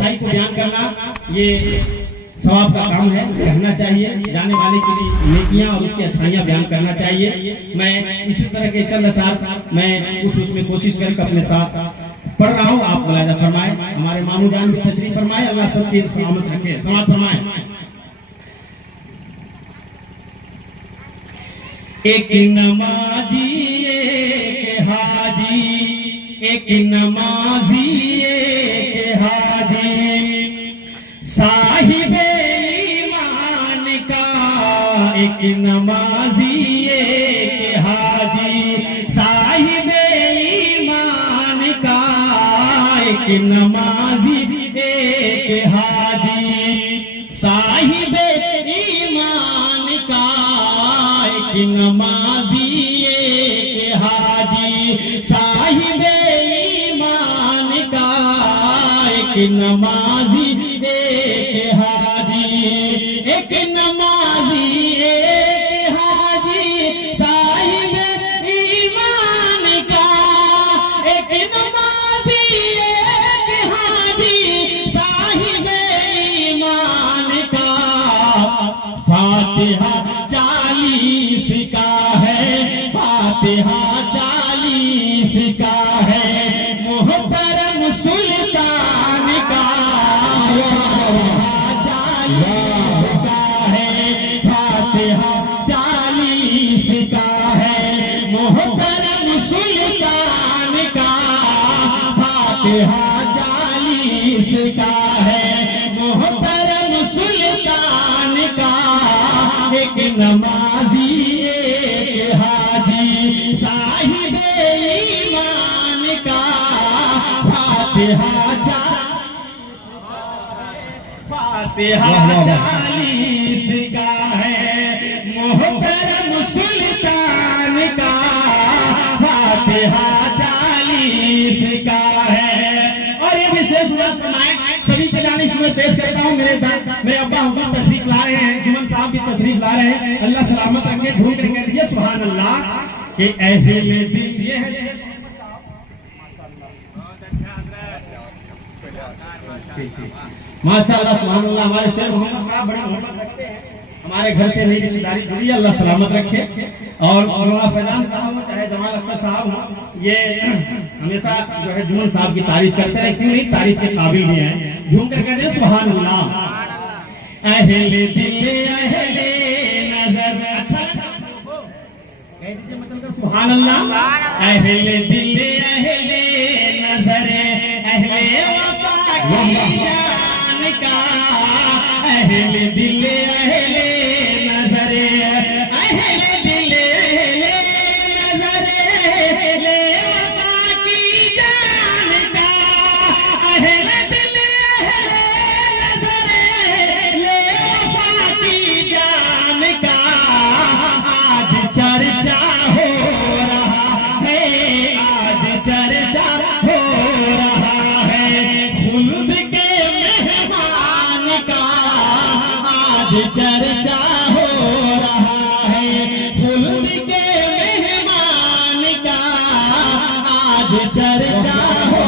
अच्छाई को बयान करना ये सवाब का काम है, कहना चाहिए। जाने वाले के लिए नेकियां और उसकी अच्छाइयां बयान करना चाहिए। मैं इसी तरह के चंद अशार मैं उसमें कोशिश करके अपने साथ पढ़ रहा हूँ। आप मुलाहिजा फरमाए। हमारे मामू जान भी तशरीफ फरमाए, अल्लाह सबकी सलामत रखे, समाअत फरमाए। एक नमाजी एक हाजी, एक नमाजी एक हाजी, साहिबे ईमान का एक नमाजी एक हाजी, साहिबे ईमान का एक नमाजी एक हाजी, साहिबे ईमान का एक नमाजी एक हाजी, साहिबे ईमान का एक नमाजी एक हाजी, एक नमाजी एक हाजी, साहिबे ईमान का एक नमाजी एक हाजी, साहिबे ईमान का। फातिहा 40 का है, फातिहा 40 का है, मोहतरम सुल्तान का 40 का है, फातिहा 40 का है, मोहतरम सुल्तान का फातिहा 40 का है, मोहतरम सुल्तान का एक नमाजी एक हाजी, साहिबे ईमान का फातिहा 40 का है, मोहतरम सुल्तान का फातिहा 40 का है। और ये विशेष बात फरमाए, सभी के जानिश में पेश करता हूँ। मेरे अब्बा हुजूर तशरीफ ला रहे हैं, जुमन साहब भी तशरीफ ला रहे हैं, अल्लाह सलामत रखे। ढूंढ करके दिए सुभान अल्लाह के अहले दिल। ये है माशाअल्लाह सुभान अल्लाह। हमारे शेख मोहम्मद साहब बड़ी मोहब्बत रखते हैं, हमारे घर से मेरी रिश्तेदारी जुड़ी है, अल्लाह सलामत रखे। और मौलाना फैजान साहब हो चाहे जमाल अख्तर साहब हो, ये हमेशा जो है जुमन साहब की तारीफ करते रहे, क्यों नहीं, तारीफ के काबिल भी हैं। झूम कर कहते हैं सुभान अल्लाह। अहले दिल अहले नजर, अच्छा कह दीजिए मतलब सुभान अल्लाह। अहले दिल अहले नजर, अहले वफा की जान का, अहले दिल अहले नजर, अहले दिल अहले नजर, अहले वफा की जान का, अहले दिल अहले नजर, अहले वफा की जान का। आज चर्चा हो रहा है, आज चर्चा हो रहा है, खुल्द के मेहमान का आज चर्चा हो रहा है, खुल्द के मेहमान का आज चर्चा हो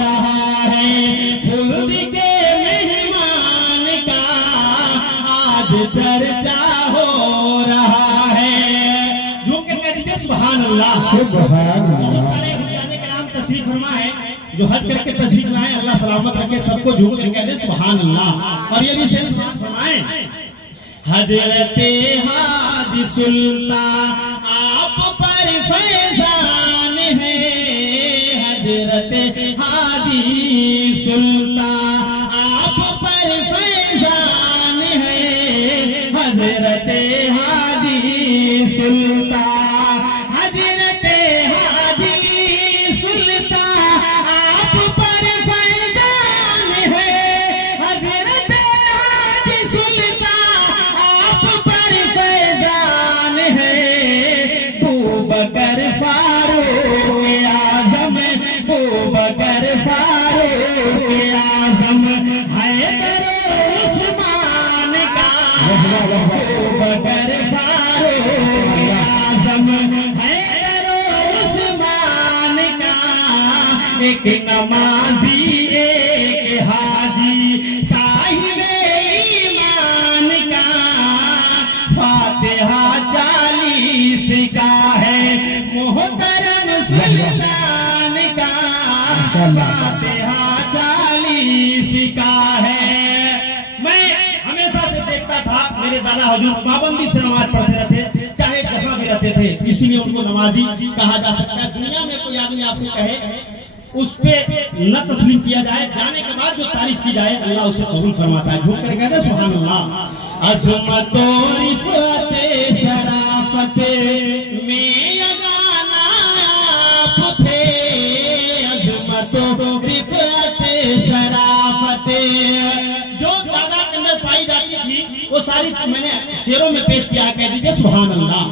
रहा है, खुल्द के मेहमान का आज चर्चा हो रहा है। झूम के कह दीजिए सुभान अल्लाह। सुभान अल्लाह। सारे हुज्जाने के नाम तशरीफ फरमाए हैं, जो हज करके तशरीफ लाए, अल्लाह सलामत रखे सबको। झूम के कह दे सुभान अल्लाह। और ये भी शेर फरमाए, हजरते हाजी सुल्तान आप पर फैजान है, हजरते हाजी सुल्तान आप पर फैजान है, हजरते हाजी सुल्तान, हजरते हाजी सुल्तान आप पर फैजान है, हजरते हाजी सुल्तान आप पर फैजान है। बूबकर फारूक आजम, बूबकर फारूक आजम हैदर उस्मान का, बूबकर फारूक हाजी साहिबे ईमान का फातिहा 40 का है मोहतरम सुल्तान का फातिहा 40 का है। मैं हमेशा से देखता था मेरे दादा हजूर पाबंदी से नमाज पढ़ते रहते, चाहे जहां भी रहते थे, इसीलिए उनको नमाजी कहा जा सकता है। दुनिया में कोई आदमी आपको कहे उस पे न तस्लीम किया जाए, जाने के बाद जो तारीफ की जाए अल्लाह उसे कबूल फरमाता है। झूठ कर कहते सुभान अल्लाह। अज़मत और रिफ़अत शराफत में यगाना आप थे, अज़मत और रिफ़अत शराफत जो दादा के अंदर पाई जाती थी वो सारी मैंने शेरों में पेश किया। कह दीजिए सुभान अल्लाह।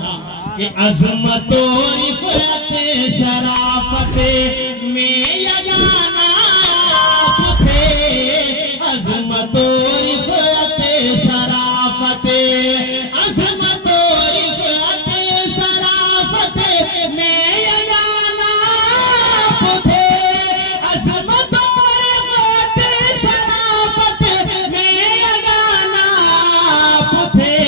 कि अज़मत और रिफ़अत शराफत में यगाना आप थे, अज़मत और रिफ़अत शराफत, अज़मत और रिफ़अत शराफत में यगाना आप थे, अज़मत और रिफ़अत शराफत में यगाना आप थे।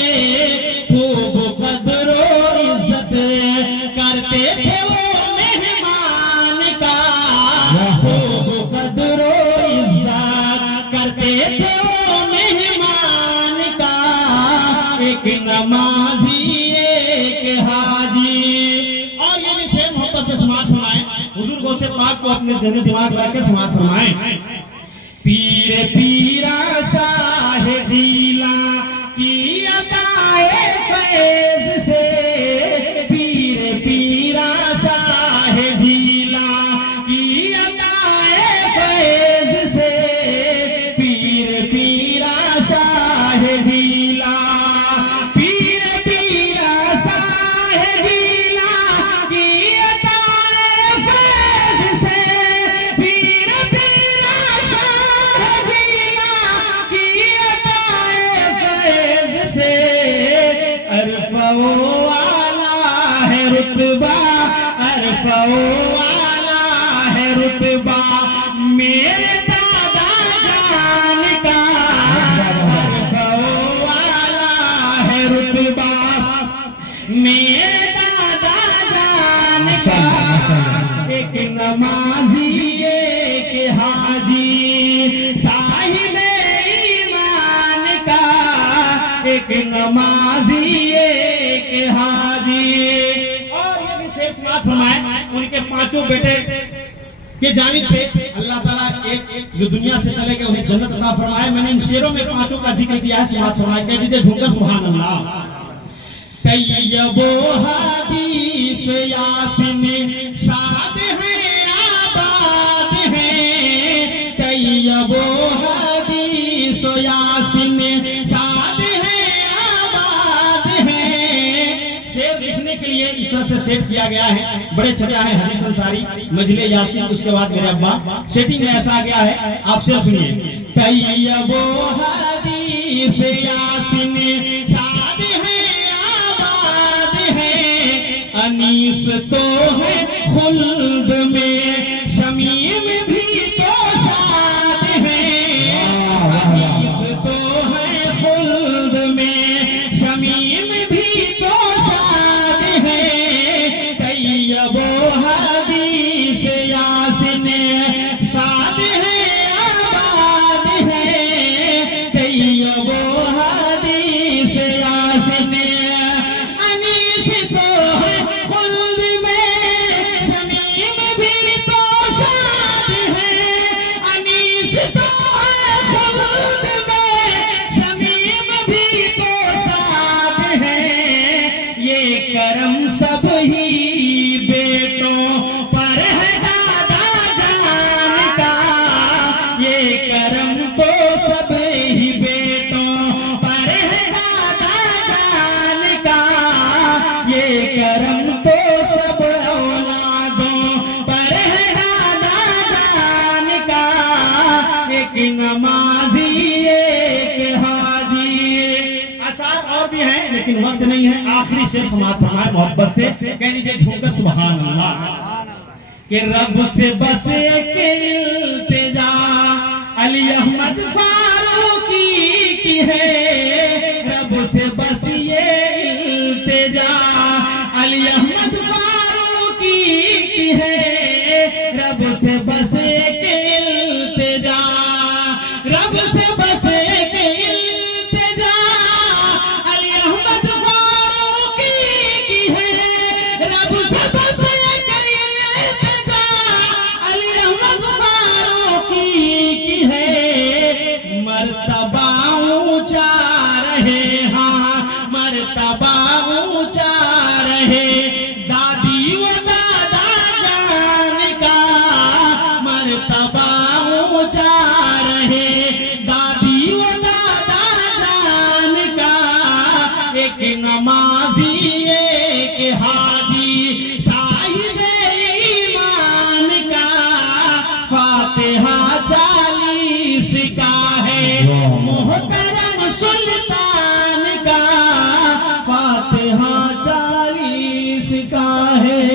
खूब कदर और इज्जत करते थे वो मेहमान का, खूब कदर और इज्जत करते थे वो मेहमान का। एक नमाजी एक हाजी। और ये भी शेर मोहब्बत से समाज फरमाए, हुजूर गौसे पाक को अपने जहन दिमाग में रख के समाज फरमाए। पीर पीरा शाह जीला की अताए फैज से, पीर पीरा शाह जीला की अताए फैज से, पीर पीरा शाह जीला, पीर पीरा शाह जीला की अताए फैज से, पीर पीरा शाह जीला की अताए फैज से। अरफ़ो वाला है रुतबा, अरफ़ो वाला है रुतबा मेरे दादा जान का, अरफ़ो वाला है रुतबा मेरे दादा जान का। एक नमाजी एक हाजी साहिबे ईमान का, एक नमाजी एक हाजी। और ये भी शेर समाज फरमाए उनके पांचों बेटे के जानिब से अल्लाह ताला एक जो दुनिया से चले गए उन्हें जन्नत अता फरमाए। मैंने इन शेरों में पांचों का जिक्र किया है, समाज फरमाए। कह दीजिए झूमकर सुभान अल्लाह। तैयबो हदीस यासीन शाद है आबाद है, तैयबो हदीस यासीन शाद है आबाद है। शेर लिखने के लिए इस तरह से सेट किया गया है। बड़े चचा है हदीस अंसारी, मजले यासीन, उसके बाद मेरे अब्बा। सेटिंग में ऐसा आ गया है, आप शेर सुनिए। तैयबो हदीस यासीन शाद है आबाद है, अनीस तो है खुल्द में शमीम भी तो शाद है, अनीस तो है खुल्द में शमीम भी तो शाद है। तैयबो हदीस यासीन शाद है आबाद है, तैयबो हदीस यासीन अनीस तो है खुल्द में शमीम भी तो शाद है, अनीस तो है खुल्द में शमीम भी तो शाद है। ये करम सब ही बेटों पर है दादा जान का, ये करम तो सब ही बेटों पर है दादा जान का, ये करम तो सब औलादों पर है दादा जान का। एक नमाजी एक हाजी। आसार और भी हैं लेकिन वक्त नहीं है। आखिरी शेर समाप्त फरमाए मोहब्बत से। कह दीजिए झूमकर सुभान अल्लाह। कि रब से बस एक इल्तिजा अली अहमद फारूकी की है रब से बस ये इल्तिजा। अली अहमद फारूकी की है रब से बस एक इल्तिजा, रब से बस एक इल्तिजा। अली अहमद फारूकी की है रब से बस एक इल्तिजा। अली अहमद फारूकी की है मर्तबा ऊंचा रहे, हाँ मर्तबा ऊंचा रहे। दादी व दादा जान का मर्तबा ऊंचा रहे, दादी व दादा जान का। एक नमाजी एक हाजी साहिब ईमान का फातिहा 40 का है, मोहतरम सुल्तान का फातिहा 40 का है।